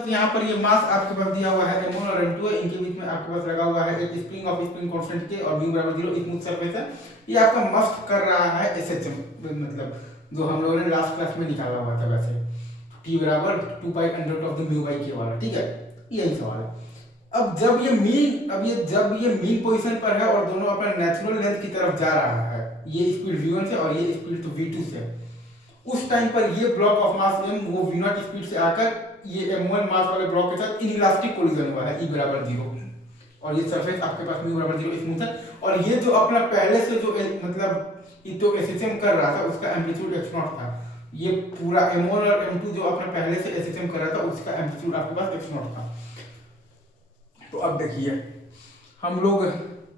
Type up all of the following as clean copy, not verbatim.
तो यहाँ पर ये मास आपके पास दिया हुआ है m1 और m2 है, इनके बीच में आपके पास लगा हुआ है एक स्प्रिंग ऑफ स्प्रिंग कांस्टेंट के और v बराबर 0 स्मूथ सरफेस है। ये आपका मस्ट कर रहा है SHM, मतलब जो हम लोगों ने लास्ट क्लास में निकाला हुआ था वैसे, t बराबर 2 pi under root of the mu by k वाला, ठीक है, यही सवाल है। अब जब ये मीन पोजीशन पर है और दोनों अपना नेचुरल लेंथ की तरफ जा रहा है, ये स्पीड v1 से और ये स्पीड तो v2 से, उस टाइम पर ये ब्लॉक ऑफ मास m वो v0 स्पीड से आकर ये m1 मास वाले ब्लॉक के साथ इनइलास्टिक कोलिजन हुआ है e बराबर 0, और ये सरफेस आपके पास म्यू बराबर 0 स्मूथ है। और ये जो अपना पहले से जो मतलब ये तो SHM कर रहा था उसका एम्पलीट्यूड x0 था, ये पूरा m1 और m2 जो अपना पहले से SHM कर रहा था उसका एम्पलीट्यूड आपके पास x0 था। तो अब देखिए हम लोग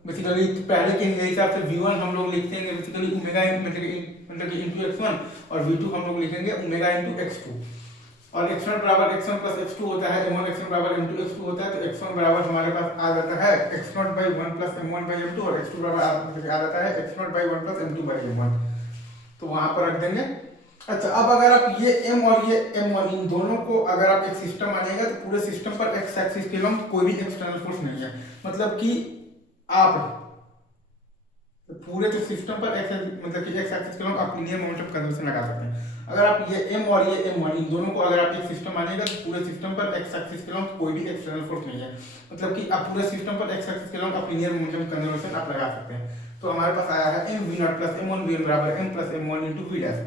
बेसिकली पहले के हिसाब से v1 हम लोग लिखते हैं बेसिकली ओमेगा मतलब कि इनटू x1 और v2 हम लोग लिखेंगे ओमेगा इनटू x2, और x1 बराबर x1 प्लस x2 होता है, m1 x1 बराबर m2 x2 होता है, तो x1 बराबर हमारे पास आ जाता है x0 by 1 plus m1 by m2 और x2 बराबर आ जाता है x0 by 1 plus m2 by m1, तो वहां पर रख देंगे। अच्छा, अब अगर आप ये m और ये m1 इन दोनों को अगर आप एक सिस्टम मानिएगा तो पूरे सिस्टम पर x एक्सिस के लंब कोई भी एक्सटर्नल फोर्स नहीं है, मतलब कि आप पूरे जो सिस्टम पर x मतलब कि x एक्सिस के लंब आप लीनियर मोमेंटम कंजर्वेशन लगा सकते हैं। अगर आप ये m और ये m1 इन दोनों को अगर आप एक सिस्टम मानिएगा तो पूरे सिस्टम पर x एक्सिस के लंब कोई भी एक्सटर्नल फोर्स नहीं है, मतलब कि आप पूरे सिस्टम पर x एक्सिस के लंब आप लीनियर मोमेंटम कंजर्वेशन आप लगा सकते हैं। तो हमारे पास आया है m v0 plus m1 v1 बराबर m plus m1 into v dash,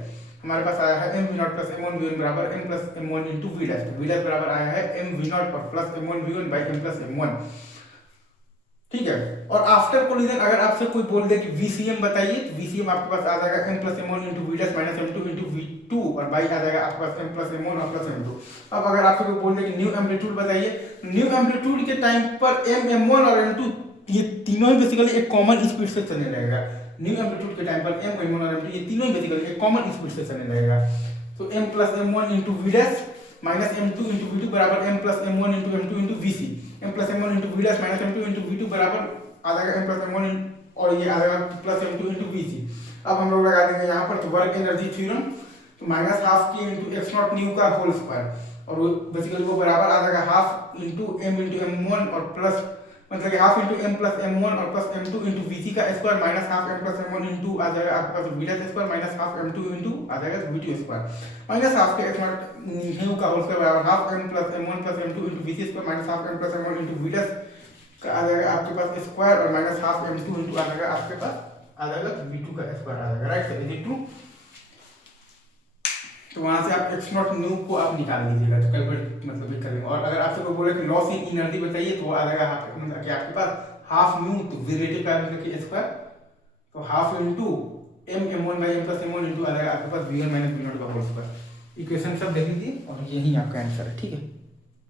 हमारे पास आया है m v0 plus m1 v1 बराबर m plus m1 into v dash, तो v डैश बराबर आया है m v0 और plus m1 v1 by m plus m1, ठीक है। और आफ्टर कोलिजन अगर आपसे कोई बोल दे कि VCM बताइए, तो VCM आपके पास आ जाएगा m plus m1 into v dash minus m2 into v2 और बाई आ जाएगा आपके पास m प्लस m1 और प्लस m2। अब अगर आपसे कोई बोल दे कि न्यू एम्पलीट्यूड बताइए, न्यू एम्पलीट्यूड के टाइम पर m1 और m2 ये तीनों ही बेसिकली एक कॉमन स्पीड से चलने लगेगा। न्यू एम्पलीट्यूड के टाइम पर m1 और m2 ये तीनों ही बेसिकली एक कॉमन स्पीड से चलने लगेगा। तो m plus m1 into v dash minus m2 into v2 बराबर m plus m1 into m2 into vc, m plus m1 into v dash minus m2 into v2 बराबर आ जाएगा m प्लस m1 और ये आ जाएगा प्लस m2 इंटू vc। अब हम लोग लगा देंगे यहाँ पर तो वर्क एनर्जी थ्योरम, तो minus half k into x0 new का होल स्क्वायर, और वो बेसिकली वो बराबर आ जाएगा half into m into m1 और प्लस मतलब कि half into m plus m1 और प्लस m2 इंटू vc का square minus half m plus m1 into आ जाएगा आपके पास v dash square minus half m2 into आ जाएगा v2 स्क्वायर माइनस हाफ के x0 न्यू का होल स्क्वायर बराबर half m plus m1 plus m2 into vc square minus half m plus m1 into v dash का आ जाएगा आपके पास स्क्वायर और माइनस हाफ m2 इंटू आ जाएगा आपके पास आ जाएगा v2 का स्क्वायर आ जाएगा, right sir, is it true? तो वहां से आप x0 न्यू को आप निकाल लीजिएगा, तो कैलकुलेट मतलब भी करेंगे। और अगर आपसे कोई बोले कि लॉस इन एनर्जी बताइए तो आ जाएगा हाफ मतलब कि आपके पास हाफ न्यू तो रिलेटिव का मतलब कि स्क्वायर, तो half into m m1 by m plus m1 into आ जाएगा आपके पास v1 माइनस v0 का होल स्क्वायर। इक्वेशन सब देख लीजिए और यही आपका आंसर है, ठीक है।